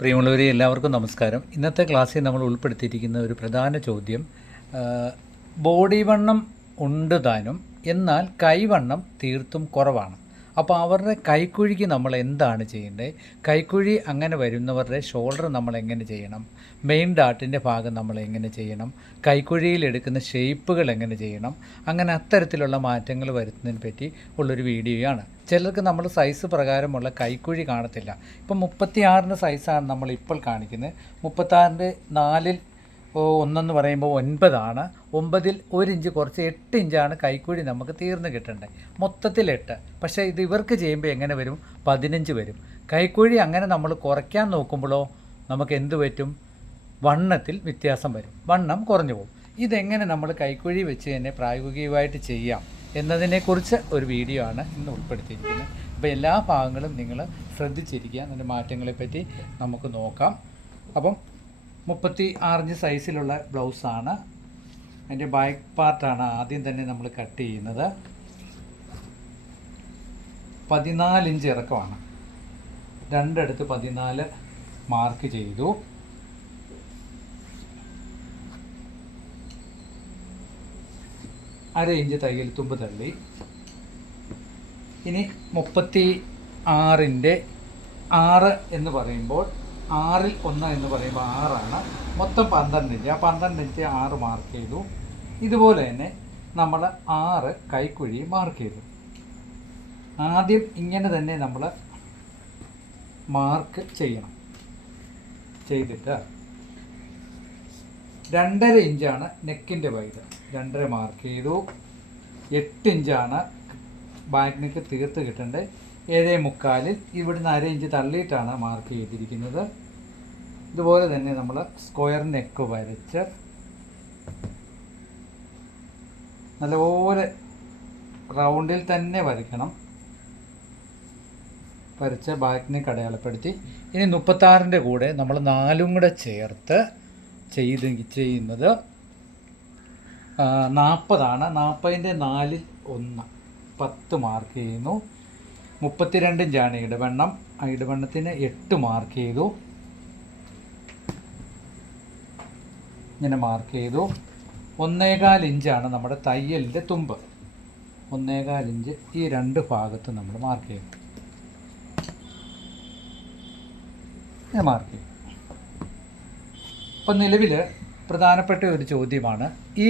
പ്രിയമുള്ളവരെ എല്ലാവർക്കും നമസ്കാരം. ഇന്നത്തെ ക്ലാസ്സിൽ നമ്മൾ ഉൾപ്പെടുത്തിയിരിക്കുന്ന ഒരു പ്രധാന ചോദ്യം, ബോഡി വണ്ണം ഉണ്ട് താനും, എന്നാൽ കൈവണ്ണം തീർത്തും കുറവാണ്. അപ്പോൾ അവരുടെ കൈക്കുഴിക്ക് നമ്മൾ എന്താണ് ചെയ്യേണ്ടത്? കൈക്കുഴി അങ്ങനെ വരുന്നവരുടെ ഷോൾഡർ നമ്മൾ എങ്ങനെ ചെയ്യണം? മെയിൻ ഡാർട്ടിൻ്റെ ഭാഗം നമ്മൾ എങ്ങനെ ചെയ്യണം? കൈക്കുഴിയിൽ എടുക്കുന്ന ഷേപ്പുകൾ എങ്ങനെ ചെയ്യണം? അങ്ങനെ അത്തരത്തിലുള്ള മാറ്റങ്ങൾ വരുത്തുന്നതിനെ പറ്റി ഉള്ളൊരു വീഡിയോയാണ്. ചിലർക്ക് നമ്മൾ സൈസ് പ്രകാരമുള്ള കൈക്കുഴി കാണത്തില്ല. ഇപ്പം 36 സൈസാണ് നമ്മൾ ഇപ്പോൾ കാണിക്കുന്നത്. 36 4 ഒന്നെന്ന് പറയുമ്പോൾ 9 9-ൽ 1 ഇഞ്ച് കുറച്ച് 8 ഇഞ്ചാണ് കൈക്കുഴി നമുക്ക് തീർന്ന് കിട്ടേണ്ടത്. മൊത്തത്തിൽ 8. പക്ഷേ ഇത് ഇവർക്ക് ചെയ്യുമ്പോൾ എങ്ങനെ വരും? 15 വരും. കൈക്കുഴി അങ്ങനെ നമ്മൾ കുറയ്ക്കാൻ നോക്കുമ്പോഴോ നമുക്ക് എന്ത് പറ്റും? വണ്ണത്തിൽ വ്യത്യാസം വരും, വണ്ണം കുറഞ്ഞു പോകും. ഇതെങ്ങനെ നമ്മൾ കൈക്കുഴി വെച്ച് തന്നെ പ്രായോഗികമായിട്ട് ചെയ്യാം എന്നതിനെക്കുറിച്ച് ഒരു വീഡിയോ ആണ് ഇന്ന് ഉൾപ്പെടുത്തിയിരിക്കുന്നത്. അപ്പോൾ എല്ലാ ഭാഗങ്ങളും നിങ്ങൾ ശ്രദ്ധിച്ചിരിക്കുക. അതിൻ്റെ മാറ്റങ്ങളെപ്പറ്റി നമുക്ക് നോക്കാം. അപ്പം 36 സൈസിലുള്ള ബ്ലൗസാണ്. അതിൻ്റെ ബാക്ക് പാർട്ടാണ് ആദ്യം തന്നെ നമ്മൾ കട്ട് ചെയ്യുന്നത്. 14 ഇഞ്ച് ഇറക്കമാണ്. രണ്ടിടത്ത് 14 മാർക്ക് ചെയ്തു. അര ഇഞ്ച് തയ്യൽ തുമ്പ് തള്ളി. ഇനി 36-ൻ്റെ 6 എന്ന് പറയുമ്പോൾ 6-ൽ 1 എന്ന് പറയുമ്പോൾ 6 മൊത്തം 12 ഇഞ്ച്. ആ 12 ഇഞ്ച് 6 മാർക്ക് ചെയ്തു. ഇതുപോലെ തന്നെ നമ്മൾ 6 കൈക്കുഴി മാർക്ക് ചെയ്തു. ആദ്യം ഇങ്ങനെ തന്നെ നമ്മൾ മാർക്ക് ചെയ്യണം. ചെയ്തിട്ട് 2.5 ഇഞ്ചാണ് നെക്കിൻ്റെ വൈഡ്. 2.5 മാർക്ക് ചെയ്തു. 8 ഇഞ്ചാണ് ബാക്ക് നെക്ക് തീർത്ത് കിട്ടേണ്ടത്. 7.75 ഇവിടുന്ന് അര ഇഞ്ച് തള്ളിയിട്ടാണ് മാർക്ക് ചെയ്തിരിക്കുന്നത്. ഇതുപോലെ തന്നെ നമ്മൾ സ്ക്വയർ നെക്ക് വരച്ച് നല്ലപോലെ റൗണ്ടിൽ തന്നെ വരയ്ക്കണം. വരച്ച് ബാക്ക് നെക്ക് അടയാളപ്പെടുത്തി. ഇനി 36-ൻ്റെ കൂടെ നമ്മൾ 4 കൂടെ ചേർത്ത് ചെയ്യുന്നത് 40. 40-ൻ്റെ 4-ൽ 1 10 മാർക്ക് ചെയ്യുന്നു. 32 ഇഞ്ചാണ് ഇടവണ്ണം. ആ ഇടവണ്ണത്തിന് 8 മാർക്ക് ചെയ്തു. ഇങ്ങനെ മാർക്ക് ചെയ്തു. 1.25 ഇഞ്ചാണ് നമ്മുടെ തയ്യലിൻ്റെ തുമ്പ്. 1.25 ഇഞ്ച് ഈ രണ്ട് ഭാഗത്ത് നമ്മൾ മാർക്ക് ചെയ്യും. ഇങ്ങനെ മാർക്ക് ചെയ്യും. ഇപ്പം നിലവിൽ പ്രധാനപ്പെട്ട ഒരു ചോദ്യമാണ്, ഈ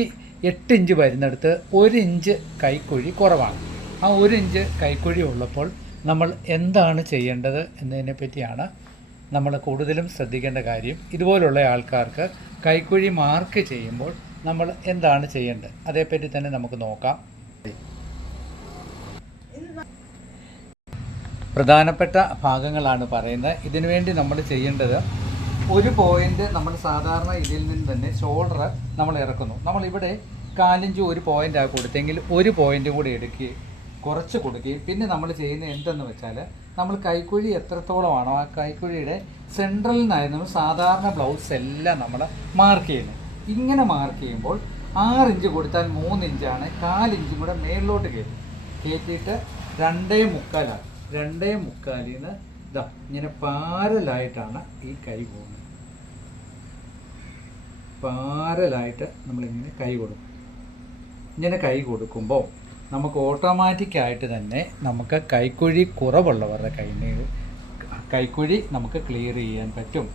8 ഇഞ്ച് വരുന്നിടത്ത് 1 ഇഞ്ച് കൈക്കുഴി കുറവാണ്. ആ 1 ഇഞ്ച് കൈക്കുഴി ഉള്ളപ്പോൾ നമ്മൾ എന്താണ് ചെയ്യേണ്ടത് എന്നതിനെ പറ്റിയാണ് നമ്മൾ കൂടുതലും ശ്രദ്ധിക്കേണ്ട കാര്യം. ഇതുപോലുള്ള ആൾക്കാർക്ക് കൈക്കുഴി മാർക്ക് ചെയ്യുമ്പോൾ നമ്മൾ എന്താണ് ചെയ്യേണ്ടത് അതേപ്പറ്റി തന്നെ നമുക്ക് നോക്കാം. പ്രധാനപ്പെട്ട ഭാഗങ്ങളാണ് പറയുന്നത്. ഇതിനുവേണ്ടി നമ്മൾ ചെയ്യേണ്ടത്, ഒരു പോയിൻ്റ് നമ്മൾ സാധാരണ ഇതിൽ നിന്ന് തന്നെ ഷോൾഡർ നമ്മൾ ഇറക്കുന്നു. നമ്മളിവിടെ 4 ഇഞ്ച് ഒരു പോയിൻ്റാണ് കൊടുത്തെങ്കിൽ 1 പോയിൻ്റ് കൂടി എടുക്കുകയും കുറച്ച് കൊടുക്കുകയും പിന്നെ നമ്മൾ ചെയ്യുന്ന എന്തെന്ന് വെച്ചാൽ, നമ്മൾ കൈക്കുഴി എത്രത്തോളമാണോ ആ കൈക്കുഴിയുടെ സെൻട്രലിൽ നിന്നായിരുന്നു സാധാരണ ബ്ലൗസ് എല്ലാം നമ്മൾ മാർക്ക് ചെയ്യുന്നത്. ഇങ്ങനെ മാർക്ക് ചെയ്യുമ്പോൾ 6 ഇഞ്ച് കൊടുത്താൽ 3 ഇഞ്ചാണ്. 4 ഇഞ്ചും കൂടെ മേളിലോട്ട് കയറ്റിയിട്ട് 2.25 2.25 നിന്ന് ഇതാ ഇങ്ങനെ പാരലായിട്ടാണ് ഈ കൈ പോകുന്നത്. പാരലായിട്ട് നമ്മളിങ്ങനെ കൈ കൊടുക്കും. ഇങ്ങനെ കൈ കൊടുക്കുമ്പോൾ നമുക്ക് ഓട്ടോമാറ്റിക്കായിട്ട് തന്നെ നമുക്ക് കൈക്കുഴി കുറവുള്ളവരുടെ കൈക്കുഴി നമുക്ക് ക്ലിയർ ചെയ്യാൻ പറ്റും.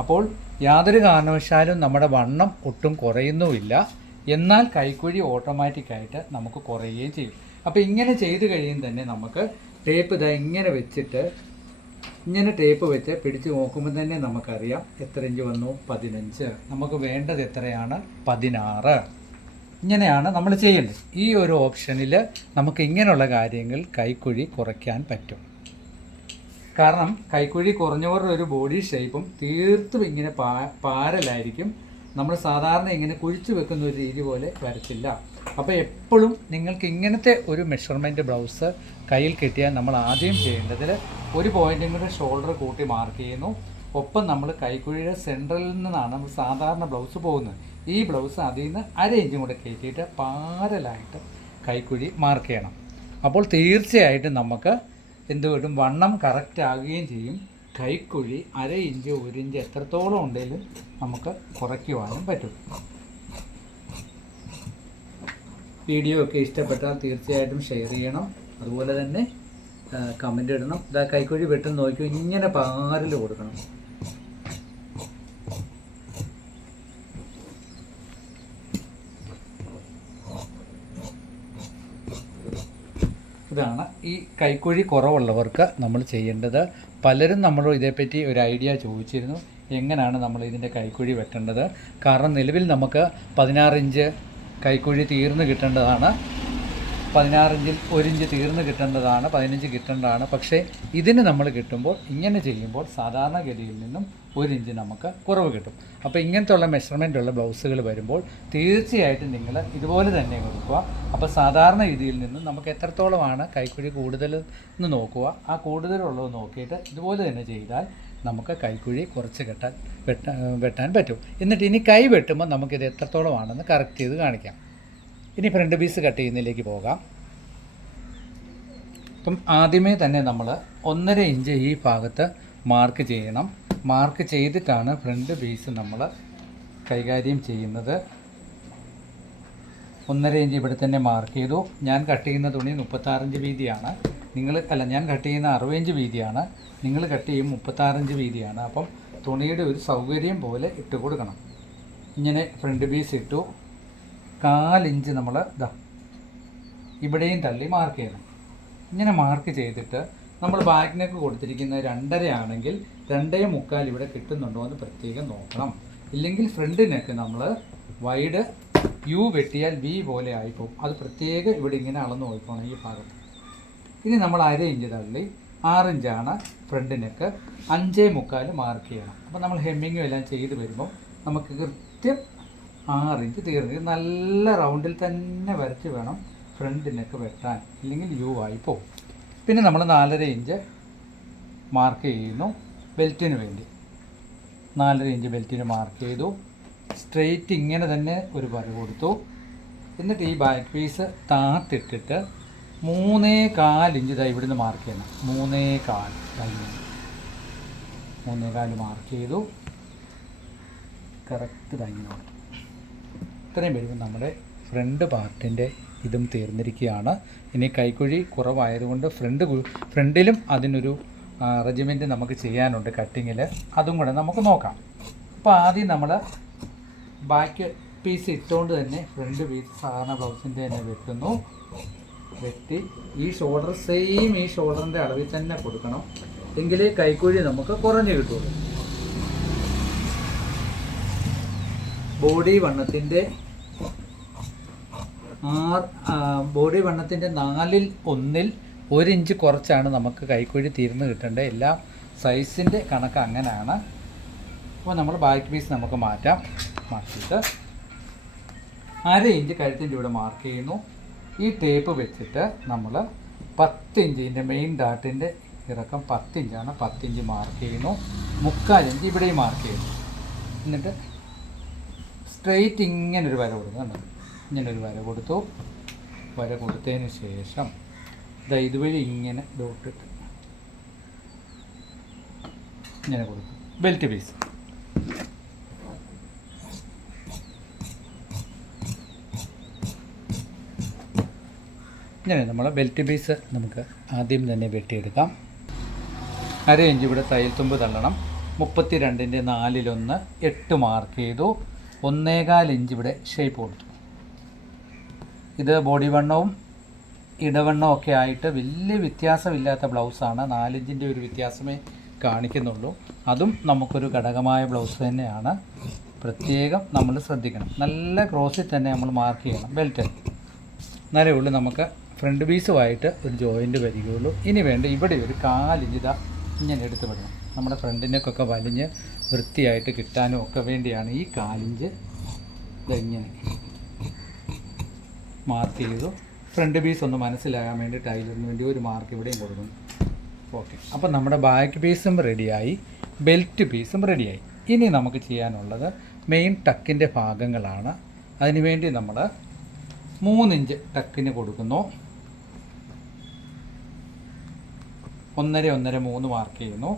അപ്പോൾ യാതൊരു കാരണവശാലും നമ്മുടെ വണ്ണം ഒട്ടും കുറയുന്നുമില്ല, എന്നാൽ കൈക്കുഴി ഓട്ടോമാറ്റിക്കായിട്ട് നമുക്ക് കുറയുകയും ചെയ്യും. അപ്പോൾ ഇങ്ങനെ ചെയ്ത് കഴിയുമ്പോൾ തന്നെ നമുക്ക് ടേപ്പ് ഇതാ ഇങ്ങനെ വെച്ചിട്ട് ഇങ്ങനെ ടേപ്പ് വെച്ച് പിടിച്ച് നോക്കുമ്പോൾ തന്നെ നമുക്കറിയാം എത്ര ഇഞ്ച് വന്നു. 15. നമുക്ക് വേണ്ടത് എത്രയാണ്? 16. ഇങ്ങനെയാണ് നമ്മൾ ചെയ്യേണ്ടത്. ഈ ഒരു ഓപ്ഷനിൽ നമുക്ക് ഇങ്ങനെയുള്ള കാര്യങ്ങൾ കൈക്കുഴി കുറയ്ക്കാൻ പറ്റും. കാരണം കൈക്കുഴി കുറഞ്ഞവരുടെ ഒരു ബോഡി ഷേപ്പും തീർത്തും ഇങ്ങനെ പാരലായിരിക്കും. നമ്മൾ സാധാരണ ഇങ്ങനെ കുഴിച്ചു വെക്കുന്ന ഒരു രീതി പോലെ വരത്തില്ല. അപ്പോൾ എപ്പോഴും നിങ്ങൾക്ക് ഇങ്ങനത്തെ ഒരു മെഷർമെൻറ്റ് ബ്ലൗസ് കയ്യിൽ കിട്ടിയാൽ നമ്മൾ ആദ്യം ചെയ്യേണ്ടതിൽ ഒരു പോയിൻറ്റും കൂടെ ഷോൾഡർ കൂട്ടി മാർക്ക് ചെയ്യുന്നു. ഒപ്പം നമ്മൾ കൈക്കുഴിയുടെ സെൻട്രലിൽ നിന്നാണ് നമ്മൾ സാധാരണ ബ്ലൗസ് പോകുന്നത്. ഈ ബ്ലൗസ് അതിൽ നിന്ന് അര ഇഞ്ചും കൂടെ കയറ്റിയിട്ട് പാരലായിട്ട് കൈക്കുഴി മാർക്ക് ചെയ്യണം. അപ്പോൾ തീർച്ചയായിട്ടും നമുക്ക് എന്ത് കിട്ടും? വണ്ണം കറക്റ്റ് ആകുകയും ചെയ്യും, കൈക്കുഴി 1/2 ഇഞ്ച് 1 ഇഞ്ച് എത്രത്തോളം ഉണ്ടെങ്കിലും നമുക്ക് കുറയ്ക്കുവാനും പറ്റും. വീഡിയോ ഒക്കെ ഇഷ്ടപ്പെട്ടാൽ തീർച്ചയായിട്ടും ഷെയർ ചെയ്യണം. അതുപോലെ തന്നെ കമൻ്റ് ഇടണം. ഇതാ കൈക്കുഴി വെട്ടുന്ന നോക്കിയോ, ഇങ്ങനെ പാരൽ കൊടുക്കണം. ഇതാണ് ഈ കൈക്കുഴി കുറവുള്ളവർക്ക് നമ്മൾ ചെയ്യേണ്ടത്. പലരും നമ്മളോട് ഇതേപ്പറ്റി ഒരു ഐഡിയ ചോദിച്ചിരുന്നു, എങ്ങനെയാണ് നമ്മൾ ഇതിൻ്റെ കൈക്കുഴി വെട്ടേണ്ടത്. കാരണം നിലവിൽ നമുക്ക് 16 ഇഞ്ച് കൈക്കുഴി തീർന്ന് കിട്ടേണ്ടതാണ്, 16 ഇഞ്ചിൽ 1 ഇഞ്ച് തീർന്ന് കിട്ടേണ്ടതാണ്, 15 കിട്ടേണ്ടതാണ്. പക്ഷേ ഇതിന് നമ്മൾ കിട്ടുമ്പോൾ ഇങ്ങനെ ചെയ്യുമ്പോൾ സാധാരണഗതിയിൽ നിന്നും 1 ഇഞ്ച് നമുക്ക് കുറവ് കിട്ടും. അപ്പോൾ ഇങ്ങനത്തെ ഉള്ള മെഷർമെൻ്റുള്ള ബ്ലൗസുകൾ വരുമ്പോൾ തീർച്ചയായിട്ടും നിങ്ങൾ ഇതുപോലെ തന്നെ കൊടുക്കുക. അപ്പോൾ സാധാരണ രീതിയിൽ നിന്നും നമുക്ക് എത്രത്തോളമാണ് കൈക്കുഴി കൂടുതൽ എന്ന് നോക്കുക. ആ കൂടുതലുള്ളത് നോക്കിയിട്ട് ഇതുപോലെ തന്നെ ചെയ്താൽ നമുക്ക് കൈക്കുഴി കുറച്ച് വെട്ടാൻ പറ്റും. എന്നിട്ട് ഇനി കൈ വെട്ടുമ്പോൾ നമുക്കിത് എത്രത്തോളമാണെന്ന് കറക്റ്റ് ചെയ്ത് കാണിക്കാം. ഇനി ഫ്രണ്ട് പീസ് കട്ട് ചെയ്യുന്നതിലേക്ക് പോകാം. അപ്പം ആദ്യമേ തന്നെ നമ്മൾ 1.5 ഇഞ്ച് ഈ ഭാഗത്ത് മാർക്ക് ചെയ്യണം. മാർക്ക് ചെയ്തിട്ടാണ് ഫ്രണ്ട് പീസ് നമ്മൾ കൈകാര്യം ചെയ്യുന്നത്. 1.5 ഇഞ്ച് ഇവിടെ തന്നെ മാർക്ക് ചെയ്തു. ഞാൻ കട്ട് ചെയ്യുന്ന തുണി 36 ഇഞ്ച് വീതിയാണ്. ഞാൻ കട്ട് ചെയ്യുന്ന 60 ഇഞ്ച് വീതിയാണ്. നിങ്ങൾ കട്ട് ചെയ്യും 36 ഇഞ്ച് വീതിയാണ്. അപ്പം തുണിയുടെ ഒരു സൗകര്യം പോലെ ഇട്ട് കൊടുക്കണം. ഇങ്ങനെ ഫ്രണ്ട് പീസ് ഇട്ടു. 1/4 ഇഞ്ച് നമ്മൾ ഇവിടെയും തള്ളി മാർക്ക് ചെയ്യണം. ഇങ്ങനെ മാർക്ക് ചെയ്തിട്ട് നമ്മൾ ബാക്ക് നെക്ക് കൊടുത്തിരിക്കുന്നത് 2.5 ആണെങ്കിൽ 2.25 ഇവിടെ കിട്ടുന്നുണ്ടോ എന്ന് പ്രത്യേകം നോക്കണം. ഇല്ലെങ്കിൽ ഫ്രണ്ട് നെക്ക് നമ്മൾ വൈഡ് യു വെട്ടിയാൽ വി പോലെ ആയിപ്പോവും. അത് പ്രത്യേകം ഇവിടെ ഇങ്ങനെ അളന്ന് നോക്കണം ഈ ഭാഗത്ത്. ഇനി നമ്മൾ 1/2 ഇഞ്ച് തള്ളി 6 ഇഞ്ചാണ് ഫ്രണ്ട് നെക്ക്, 5.25 മാർക്ക് ചെയ്യണം. അപ്പോൾ നമ്മൾ ഹെമ്മിങ്ങും എല്ലാം ചെയ്ത് വരുമ്പോൾ നമുക്ക് കൃത്യം 6 ഇഞ്ച് തീർന്ന് നല്ല റൗണ്ടിൽ തന്നെ വരച്ച് വേണം ഫ്രണ്ട് നെക്ക് വെട്ടാൻ, ഇല്ലെങ്കിൽ യു ആയി പോകും. പിന്നെ നമ്മൾ 4.5 ഇഞ്ച് മാർക്ക് ചെയ്യുന്നു ബെൽറ്റിന് വേണ്ടി. 4.5 ഇഞ്ച് ബെൽറ്റിന് മാർക്ക് ചെയ്തു. സ്ട്രെയിറ്റ് ഇങ്ങനെ തന്നെ ഒരു വര കൊടുത്തു. എന്നിട്ട് ഈ ബാക്ക് പീസ് താത്തിട്ടിട്ട് 3.25 ഇഞ്ച് ഇവിടുന്ന് മാർക്ക് ചെയ്യണം. 3.25 മാർക്ക് ചെയ്തു. കറക്റ്റ് ഇങ്ങനെ ഇത്രയും വരുമ്പോൾ നമ്മുടെ ഫ്രണ്ട് പാർട്ടിൻ്റെ ഇതും തീർന്നിരിക്കുകയാണ്. ഇനി കൈക്കുഴി കുറവായതുകൊണ്ട് ഫ്രണ്ടിലും അതിനൊരു അറേഞ്ച്മെൻറ്റ് നമുക്ക് ചെയ്യാനുണ്ട് കട്ടിങ്ങിൽ. അതും കൂടെ നമുക്ക് നോക്കാം. അപ്പോൾ ആദ്യം നമ്മൾ ബാക്ക് പീസ് ഇട്ടുകൊണ്ട് തന്നെ ഫ്രണ്ട് പീസ് സാധാരണ ബ്ലൗസിൻ്റെ തന്നെ വെട്ടുന്നു. വെട്ടി ഈ ഷോൾഡർ സെയിം ഈ ഷോൾഡറിൻ്റെ അളവിൽ തന്നെ കൊടുക്കണം, എങ്കിലേ കൈക്കുഴി നമുക്ക് കുറഞ്ഞ് കിട്ടുള്ളൂ. ബോഡി വണ്ണത്തിൻ്റെ 1/4 1 ഇഞ്ച് കുറച്ചാണ് നമുക്ക് കൈക്കുഴി തീർന്ന് കിട്ടേണ്ടത്. എല്ലാം സൈസിൻ്റെ കണക്ക് അങ്ങനെയാണ്. അപ്പോൾ നമ്മൾ ബാക്ക് പീസ് നമുക്ക് മാറ്റിയിട്ട് 1/2 ഇഞ്ച് കഴുത്തിൻ്റെ ഇവിടെ മാർക്ക് ചെയ്യുന്നു. ഈ ടേപ്പ് വെച്ചിട്ട് നമ്മൾ 10 ഇഞ്ചിൻ്റെ മെയിൻ ഡാട്ടിൻ്റെ ഇറക്കം 10 ഇഞ്ചാണ്. 10 ഇഞ്ച് മാർക്ക് ചെയ്യുന്നു. 3/4 ഇഞ്ച് ഇവിടെയും മാർക്ക് ചെയ്യുന്നു. എന്നിട്ട് സ്ട്രെയിറ്റ് ഇങ്ങനൊരു വര കൊടുക്കുന്നുണ്ട്. ഇങ്ങനൊരു വര കൊടുത്തു. വര കൊടുത്തതിന് ശേഷം ഇതുവഴി ഇങ്ങനെ ഡോട്ടിട്ട് ഇങ്ങനെ കൊടുക്കും. ബെൽറ്റ് പീസ് ഇങ്ങനെ നമ്മൾ ബെൽറ്റ് പീസ് നമുക്ക് ആദ്യം തന്നെ വെട്ടിയെടുക്കാം. 1/2 ഇഞ്ച് ഇവിടെ തയ്യൽ തുമ്പ് തള്ളണം. 32ൻ്റെ 4/1 8 മാർക്ക് ചെയ്തു. 1.25 ഇഞ്ച് ഇവിടെ ഷേപ്പ് കൊടുത്തു. ഇത് ബോഡി വണ്ണവും ഇടവണ്ണവും ഒക്കെ ആയിട്ട് വലിയ വ്യത്യാസമില്ലാത്ത ബ്ലൗസാണ്. 4 ഇഞ്ചിൻ്റെ ഒരു വ്യത്യാസമേ കാണിക്കുന്നുള്ളൂ. അതും നമുക്കൊരു ഘടകമായ ബ്ലൗസ് തന്നെയാണ്. പ്രത്യേകം നമ്മൾ ശ്രദ്ധിക്കണം. നല്ല ക്രോസിൽ തന്നെ നമ്മൾ മാർക്ക് ചെയ്യണം ബെൽറ്റ്. എന്നാലേ ഉള്ളൂ നമുക്ക് ഫ്രണ്ട് പീസുമായിട്ട് ഒരു ജോയിൻറ്റ് വരികയുള്ളൂ. ഇനി വേണ്ട ഇവിടെ ഒരു 1/4 ഇഞ്ച് ഇങ്ങനെ എടുത്ത് വിടണം. നമ്മുടെ ഫ്രണ്ടിനൊക്കെ വലിഞ്ഞ് വൃത്തിയായിട്ട് കിട്ടാനും ഒക്കെ വേണ്ടിയാണ് ഈ 1/4 ഇഞ്ച് ഇങ്ങനെ മാർക്ക് ചെയ്തു. ഫ്രണ്ട് പീസ് ഒന്ന് മനസ്സിലാകാൻ വേണ്ടി ടൈലറിന് വേണ്ടി ഒരു മാർക്ക് ഇവിടെയും കൊടുക്കുന്നു. ഓക്കെ, അപ്പോൾ നമ്മുടെ ബാക്ക് പീസും റെഡിയായി, ബെൽറ്റ് പീസും റെഡിയായി. ഇനി നമുക്ക് ചെയ്യാനുള്ളത് മെയിൻ ടക്കിൻ്റെ ഭാഗങ്ങളാണ്. അതിനുവേണ്ടി നമ്മൾ 3 ഇഞ്ച് ടക്കിന് കൊടുക്കുന്നു. 1.5 1.5 3 മാർക്ക് ചെയ്യുന്നു.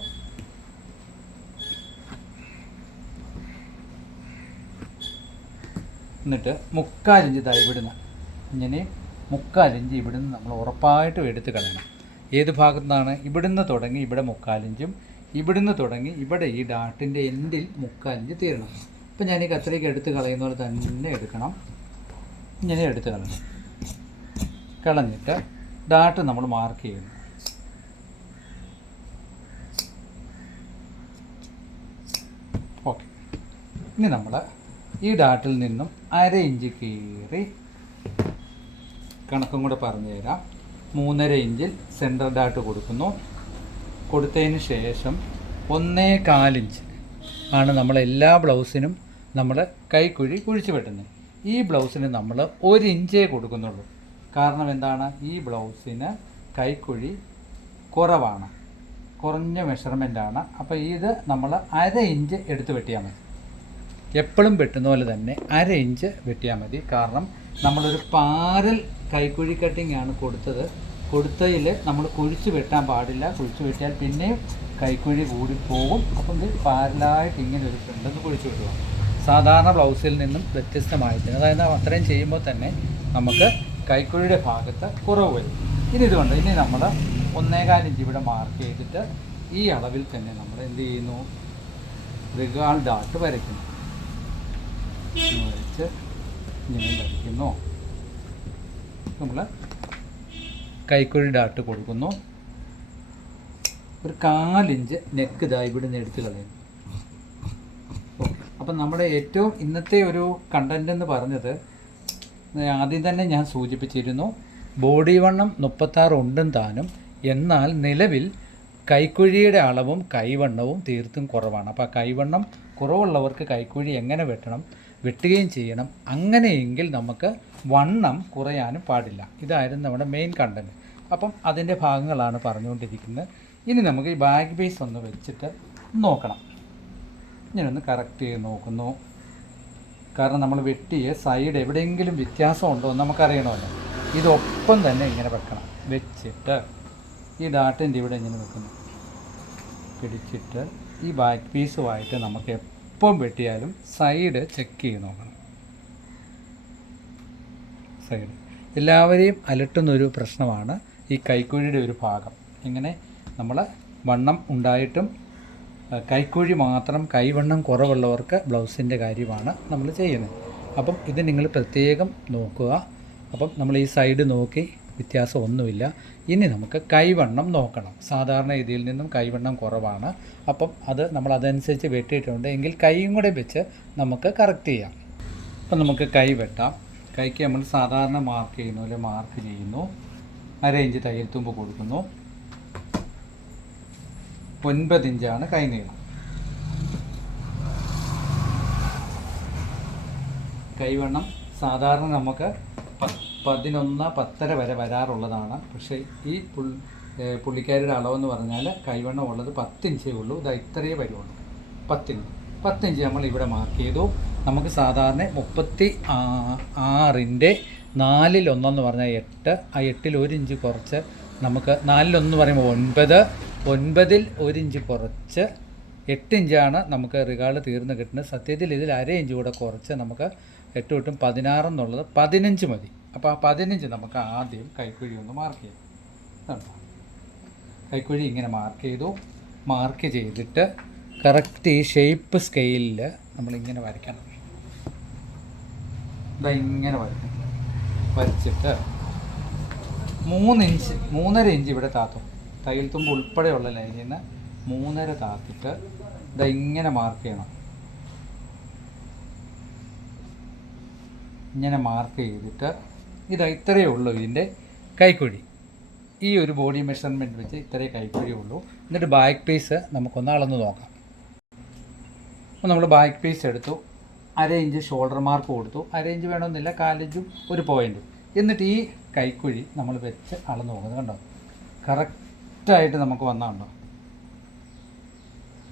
എന്നിട്ട് 3/4 ഇഞ്ച് ദാ ഇവിടുന്ന് ഇങ്ങനെ 3/4 ഇഞ്ച് ഇവിടുന്ന് നമ്മൾ ഉറപ്പായിട്ടും എടുത്ത് കളയണം. ഏത് ഭാഗത്തു നിന്നാണ്? ഇവിടുന്ന് തുടങ്ങി ഇവിടെ 3/4 ഇഞ്ചും ഇവിടുന്ന് തുടങ്ങി ഇവിടെ ഈ ഡാട്ടിൻ്റെ എൻഡിൽ 3/4 ഇഞ്ച് തീരണം. അപ്പം ഞാൻ ഈ കത്രിക എടുത്ത് കളയുന്ന പോലെ തന്നെ എടുക്കണം. ഇങ്ങനെ എടുത്ത് കളയണം. കളഞ്ഞിട്ട് ഡാട്ട് നമ്മൾ മാർക്ക് ചെയ്യുന്നു. ഓക്കെ. ഇനി നമ്മൾ ഈ ഡാട്ടിൽ നിന്നും 1/2 ഇഞ്ച് കീറി കണക്കും കൂടെ പറഞ്ഞു തരാം. 3.5 ഇഞ്ചിൽ സെൻറ്റർ ഡാട്ട് കൊടുക്കുന്നു. കൊടുത്തതിന് ശേഷം 1.25 ഇഞ്ച് ആണ് നമ്മൾ എല്ലാ ബ്ലൗസിനും നമ്മൾ കൈക്കുഴി കുഴിച്ച് വെട്ടുന്നത്. ഈ ബ്ലൗസിന് നമ്മൾ 1 ഇഞ്ചേ കൊടുക്കുന്നുള്ളൂ. കാരണം എന്താണ്? ഈ ബ്ലൗസിന് കൈക്കുഴി കുറവാണ്, കുറഞ്ഞ മെഷർമെൻറ്റാണ്. അപ്പോൾ ഇത് നമ്മൾ 1/2 ഇഞ്ച് എടുത്ത് വെട്ടിയാൽ മതി. എപ്പോഴും വെട്ടുന്ന പോലെ തന്നെ 1/2 ഇഞ്ച് വെട്ടിയാൽ മതി. കാരണം നമ്മളൊരു പാരൽ കൈക്കുഴി കട്ടിങ് ആണ് കൊടുത്തതിൽ നമ്മൾ കുഴിച്ച് വെട്ടാൻ പാടില്ല. കുഴിച്ച് വെട്ടിയാൽ പിന്നെയും കൈക്കുഴി കൂടിപ്പോകും. അപ്പം ഇത് പാരലായിട്ട് ഇങ്ങനെ ഒരു ഫ്രണ്ടെന്ന് കുഴിച്ച് വെട്ടുക. സാധാരണ ബ്ലൗസിൽ നിന്നും വ്യത്യസ്തമായിട്ട്, അതായത് അത്രയും ചെയ്യുമ്പോൾ തന്നെ നമുക്ക് കൈക്കുഴിയുടെ ഭാഗത്ത് കുറവ് വരും. ഇനി നമ്മൾ 1.25 ഇഞ്ച് ഇവിടെ മാർക്ക് ചെയ്തിട്ട് ഈ അളവിൽ തന്നെ നമ്മൾ എന്ത് ചെയ്യുന്നു? റിഗാൾ ഡാട്ട് വരയ്ക്കുന്നു. വരച്ച് ഇങ്ങനെ വരയ്ക്കുന്നു. നമ്മൾ കൈക്കുഴി ഡാട്ട് കൊടുക്കുന്നു. ഒരു 1/4 ഇഞ്ച് നെക്ക് ഇതാ ഇവിടുന്ന് എടുത്ത് കളയുന്നു. ഓക്കെ. അപ്പം നമ്മുടെ ഏറ്റവും ഇന്നത്തെ ഒരു കണ്ടന്റ് എന്ന് പറഞ്ഞത് ആദ്യം തന്നെ ഞാൻ സൂചിപ്പിച്ചിരുന്നു, ബോഡി വണ്ണം 36 ഉണ്ടും താനും, എന്നാൽ നിലവിൽ കൈക്കുഴിയുടെ അളവും കൈവണ്ണവും തീർത്തും കുറവാണ്. അപ്പോൾ കൈവണ്ണം കുറവുള്ളവർക്ക് കൈക്കുഴി എങ്ങനെ വെട്ടണം, വെട്ടുകയും ചെയ്യണം. അങ്ങനെയെങ്കിൽ നമുക്ക് വണ്ണം കുറയാനും പാടില്ല. ഇതായിരുന്നു നമ്മുടെ മെയിൻ കണ്ടന്റ്. അപ്പം അതിൻ്റെ ഭാഗങ്ങളാണ് പറഞ്ഞുകൊണ്ടിരിക്കുന്നത്. ഇനി നമുക്ക് ഈ ബാക്ക് പീസ് ഒന്ന് വെച്ചിട്ട് നോക്കണം. ഞാനൊന്ന് കറക്റ്റ് ചെയ്ത് നോക്കുന്നു. കാരണം നമ്മൾ വെട്ടിയ സൈഡ് എവിടെയെങ്കിലും വ്യത്യാസം ഉണ്ടോ എന്ന് നമുക്കറിയണമല്ലോ. ഇതൊപ്പം തന്നെ ഇങ്ങനെ വെക്കണം. വെച്ചിട്ട് ഈ ഡാട്ടിൻ്റെ ഇവിടെ ഇങ്ങനെ വെക്കുന്നു. പിടിച്ചിട്ട് ഈ ബാക്ക് പീസുമായിട്ട് നമുക്ക് എപ്പം വെട്ടിയാലും സൈഡ് ചെക്ക് ചെയ്ത് നോക്കണം. സൈഡ് എല്ലാവരെയും അലട്ടുന്നൊരു പ്രശ്നമാണ് ഈ കൈക്കുഴിയുടെ ഒരു ഭാഗം. ഇങ്ങനെ നമ്മൾ വണ്ണം ഉണ്ടായിട്ടും കൈക്കുഴി മാത്രം കൈവണ്ണം കുറവുള്ളവർക്ക് ബ്ലൗസിൻ്റെ കാര്യമാണ് നമ്മൾ ചെയ്യുന്നത്. അപ്പം ഇത് നിങ്ങൾ പ്രത്യേകം നോക്കുക. അപ്പം നമ്മൾ ഈ സൈഡ് നോക്കി വ്യത്യാസം ഒന്നുമില്ല. ഇനി നമുക്ക് കൈവണ്ണം നോക്കണം. സാധാരണ ഇതിൽ നിന്നും കൈവണ്ണം കുറവാണ്. അപ്പം അത് നമ്മൾ അതനുസരിച്ച് വെട്ടിയിട്ടുണ്ട് എങ്കിൽ കൈയും കൂടെ വെച്ച് നമുക്ക് കറക്റ്റ് ചെയ്യാം. അപ്പം നമുക്ക് കൈ വെട്ടാം. കൈക്ക് നമ്മൾ സാധാരണ മാർക്ക് ചെയ്യുന്ന പോലെ മാർക്ക് ചെയ്യുന്നു. 1/2 ഇഞ്ച് തയ്യൽ തുമ്പ് കൊടുക്കുന്നു. 9 ഇഞ്ചാണ് കൈ നീളം. കൈവണ്ണം സാധാരണ നമുക്ക് 11, 10 വരെ വരാറുള്ളതാണ്. പക്ഷേ ഈ പുള്ളിക്കാരുടെ അളവെന്ന് പറഞ്ഞാൽ കൈവണ്ണം ഉള്ളത് 10 ഇഞ്ചേ ഉള്ളൂ. ഇതാ ഇത്രയേ വരുള്ളൂ. 10 ഇഞ്ച് നമ്മൾ ഇവിടെ മാർക്ക് ചെയ്തു. നമുക്ക് സാധാരണ 36ൻ്റെ 4/1 പറഞ്ഞാൽ 8. ആ 8ൽ 1 ഇഞ്ച് കുറച്ച് നമുക്ക് 4/1 പറയുമ്പോൾ 9. 9ൽ 1 ഇഞ്ച് കുറച്ച് 8 ഇഞ്ചാണ് നമുക്ക് റിഗാള് തീർന്ന് കിട്ടുന്നത്. സത്യത്തിൽ ഇതിൽ 1/2 ഇഞ്ച് കൂടെ കുറച്ച് നമുക്ക് 8 തൊട്ടും 16 എന്നുള്ളത് 15 മതി. അപ്പോൾ ആ 15 നമുക്ക് ആദ്യം കൈക്കുഴി ഒന്ന് മാർക്ക് ചെയ്തു. കൈക്കുഴി ഇങ്ങനെ മാർക്ക് ചെയ്തു. മാർക്ക് ചെയ്തിട്ട് കറക്റ്റ് ഈ ഷേപ്പ് സ്കെയിലിൽ നമ്മളിങ്ങനെ വരയ്ക്കണം. ഇതാ ഇങ്ങനെ വരയ്ക്കണം. വരച്ചിട്ട് 3.5 ഇഞ്ച് ഇവിടെ താത്തും. തയ്യൽ തുമ്പ് ഉൾപ്പെടെയുള്ള ലൈനിൽ നിന്ന് 3.5 താത്തിട്ട് ഇതാ ഇങ്ങനെ മാർക്ക് ചെയ്യണം. ഇങ്ങനെ മാർക്ക് ചെയ്തിട്ട് ഇതാ ഇത്രയേ ഉള്ളൂ ഇതിൻ്റെ കൈക്കുഴി. ഈ ഒരു ബോഡി മെഷർമെൻറ്റ് വെച്ച് ഇത്രയേ കൈക്കുഴി ഉള്ളൂ. എന്നിട്ട് ബാക്ക് പീസ് നമുക്കൊന്ന് അളന്ന് നോക്കാം. അപ്പോൾ നമ്മൾ ബാക്ക് പീസ് എടുത്തു. 1/2 ഇഞ്ച് ഷോൾഡർ മാർക്ക് കൊടുത്തു. 1/2 ഇഞ്ച് വേണമെന്നില്ല, 1/4 ഇഞ്ചും 1 പോയിൻറ്റും. എന്നിട്ട് ഈ കൈക്കുഴി നമ്മൾ വെച്ച് അളന്ന് നോക്കുന്നത് കണ്ടോ? കറക്റ്റായിട്ട് നമുക്ക് വന്നാണ്ടോ?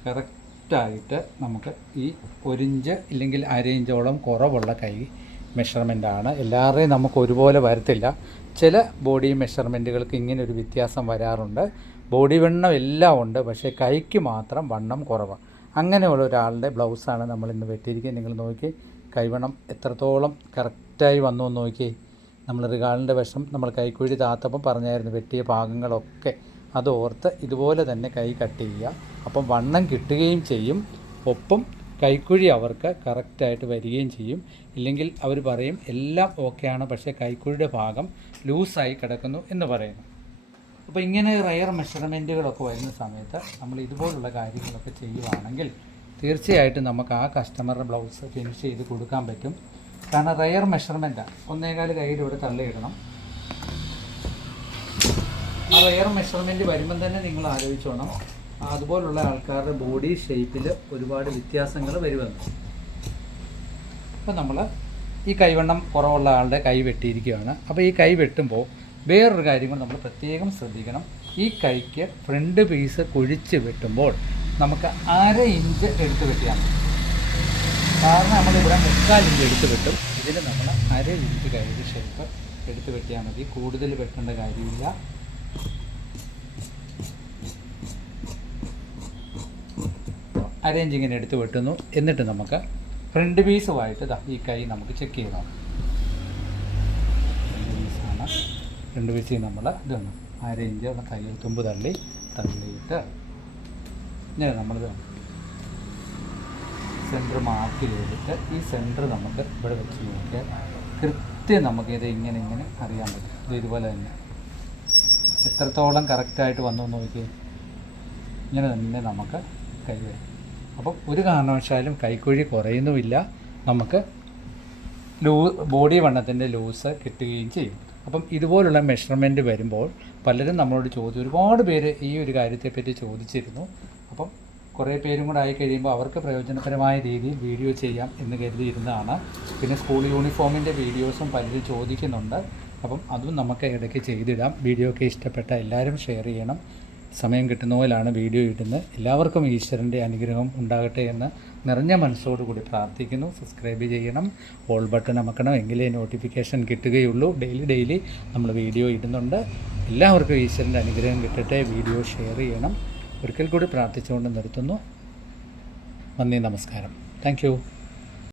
കറക്റ്റായിട്ട് നമുക്ക് ഈ 1 ഇഞ്ച് ഇല്ലെങ്കിൽ 1/2 ഇഞ്ചോളം കുറവുള്ള കൈ മെഷർമെൻറ്റാണ്. എല്ലാവരുടെയും നമുക്ക് ഒരുപോലെ വരത്തില്ല. ചില ബോഡി മെഷർമെൻറ്റുകൾക്ക് ഇങ്ങനെ ഒരു വ്യത്യാസം വരാറുണ്ട്. ബോഡി വണ്ണം എല്ലാം ഉണ്ട്, പക്ഷേ കൈക്ക് മാത്രം വണ്ണം കുറവാണ്. അങ്ങനെയുള്ള ഒരാളുടെ ബ്ലൗസാണ് നമ്മളിന്ന് വെട്ടിയിരിക്കുന്നത്. നിങ്ങൾ നോക്കി, കൈവണ്ണം എത്രത്തോളം കറക്റ്റായി വന്നു എന്ന് നോക്കിയേ. നമ്മൾ റിഗാളിൻ്റെ വശം നമ്മൾ കൈക്കുഴി താത്തപ്പം പറഞ്ഞായിരുന്നു, വെട്ടിയ ഭാഗങ്ങളൊക്കെ അത് ഓർത്ത് ഇതുപോലെ തന്നെ കൈ കട്ട് ചെയ്യുക. അപ്പം വണ്ണം കിട്ടുകയും ചെയ്യും, ഒപ്പം കൈക്കുഴി അവർക്ക് കറക്റ്റായിട്ട് വരികയും ചെയ്യും. ഇല്ലെങ്കിൽ അവർ പറയും എല്ലാം ഓക്കെയാണ്, പക്ഷേ കൈക്കുഴിയുടെ ഭാഗം ലൂസായി കിടക്കുന്നു എന്ന് പറയുന്നു. അപ്പോൾ ഇങ്ങനെ റയർ മെഷർമെൻറ്റുകളൊക്കെ വരുന്ന സമയത്ത് നമ്മൾ ഇതുപോലുള്ള കാര്യങ്ങളൊക്കെ ചെയ്യുവാണെങ്കിൽ തീർച്ചയായിട്ടും നമുക്ക് ആ കസ്റ്റമറുടെ ബ്ലൗസ് ഫിനിഷ് ചെയ്ത് കൊടുക്കാൻ പറ്റും. കാരണം റയർ മെഷർമെൻറ്റാണ്. 1.25 കയ്യിലൂടെ തള്ളിയിടണം. ആ റയർ മെഷർമെൻറ്റ് വരുമ്പം തന്നെ നിങ്ങൾ ആലോചിച്ചോണം, അതുപോലുള്ള ആൾക്കാരുടെ ബോഡി ഷേപ്പിൽ ഒരുപാട് വ്യത്യാസങ്ങൾ വരുമെന്ന്. അപ്പോൾ നമ്മൾ ഈ കൈവണ്ണം കുറവുള്ള ആളുടെ കൈ വെട്ടിയിരിക്കുകയാണ്. അപ്പോൾ ഈ കൈ വെട്ടുമ്പോൾ വേറൊരു കാര്യം കൂടി നമ്മൾ പ്രത്യേകം ശ്രദ്ധിക്കണം. ഈ കൈക്ക് ഫ്രണ്ട് പീസ് കുഴിച്ച് വെട്ടുമ്പോൾ നമുക്ക് 1/2 ഇഞ്ച് എടുത്ത് വെട്ടിയാൽ മതി. കാരണം നമ്മളിവിടെ 3/4 ഇഞ്ച് എടുത്ത് വെട്ടും. ഇതിന് നമ്മൾ 1/2 ഇഞ്ച് കൈയുടെ ഷേപ്പ് എടുത്ത് വെട്ടിയാൽ മതി. കൂടുതൽ വെട്ടേണ്ട കാര്യമില്ല. അരയിഞ്ച് ഇങ്ങനെ എടുത്ത് വെട്ടുന്നു. എന്നിട്ട് നമുക്ക് ഫ്രണ്ട് പീസുമായിട്ട് ഈ കൈ നമുക്ക് ചെക്ക് ചെയ്യണം. ഫ്രണ്ട് പീസാണ്. ഫ്രണ്ട് പീസിൽ നമ്മൾ ഇതാണ് 1/2 ഇഞ്ച് തയ്യൽ തുമ്പ് തള്ളിയിട്ട് ഇങ്ങനെ നമ്മളിത് സെൻറ്റർ മാർക്ക് ചെയ്തിട്ട് ഈ സെൻറ്റർ നമുക്ക് ഇവിടെ വെച്ച് നോക്കിയാൽ കൃത്യം നമുക്കിത് ഇങ്ങനെ അറിയാൻ പറ്റും. ഇത് ഇതുപോലെ തന്നെ എത്രത്തോളം കറക്റ്റായിട്ട് വന്നു നോക്കിയാൽ ഇങ്ങനെ തന്നെ നമുക്ക് കൈ വരും. അപ്പം ഒരു കാരണവശാലും കൈക്കുഴി കുറയുന്നുമില്ല, നമുക്ക് ബോഡി വണ്ണത്തിൻ്റെ ലൂസ് കിട്ടുകയും ചെയ്യും. അപ്പം ഇതുപോലുള്ള മെഷർമെൻറ്റ് വരുമ്പോൾ പലരും നമ്മളോട് ഒരുപാട് പേര് ഈ ഒരു കാര്യത്തെപ്പറ്റി ചോദിച്ചിരുന്നു. അപ്പം കുറേ പേരും കൂടെ ആയി കഴിയുമ്പോൾ അവർക്ക് പ്രയോജനകരമായ രീതിയിൽ വീഡിയോ ചെയ്യാം എന്ന് കരുതിയിരുന്നതാണ്. പിന്നെ സ്കൂൾ യൂണിഫോമിൻ്റെ വീഡിയോസും പലരും ചോദിക്കുന്നുണ്ട്. അപ്പം അതും നമുക്ക് ഇടയ്ക്ക് ചെയ്തിടാം. വീഡിയോ ഒക്കെ ഇഷ്ടപ്പെട്ട എല്ലാവരും ഷെയർ ചെയ്യണം. സമയം കിട്ടുന്ന പോലാണ് വീഡിയോ ഇടുന്നത്. എല്ലാവർക്കും ഈശ്വരൻ്റെ അനുഗ്രഹം ഉണ്ടാകട്ടെ എന്ന് നിറഞ്ഞ മനസ്സോടുകൂടി പ്രാർത്ഥിക്കുന്നു. സബ്സ്ക്രൈബ് ചെയ്യണം, ഓൾ ബട്ടൺ അമക്കണം, എങ്കിലേ നോട്ടിഫിക്കേഷൻ കിട്ടുകയുള്ളൂ. ഡെയിലി നമ്മൾ വീഡിയോ ഇടുന്നുണ്ട്. എല്ലാവർക്കും ഈശ്വരൻ്റെ അനുഗ്രഹം കിട്ടട്ടെ. വീഡിയോ ഷെയർ ചെയ്യണം. ഒരിക്കൽ കൂടി പ്രാർത്ഥിച്ചുകൊണ്ട് നിർത്തുന്നു. നന്ദി, നമസ്കാരം. Thank you.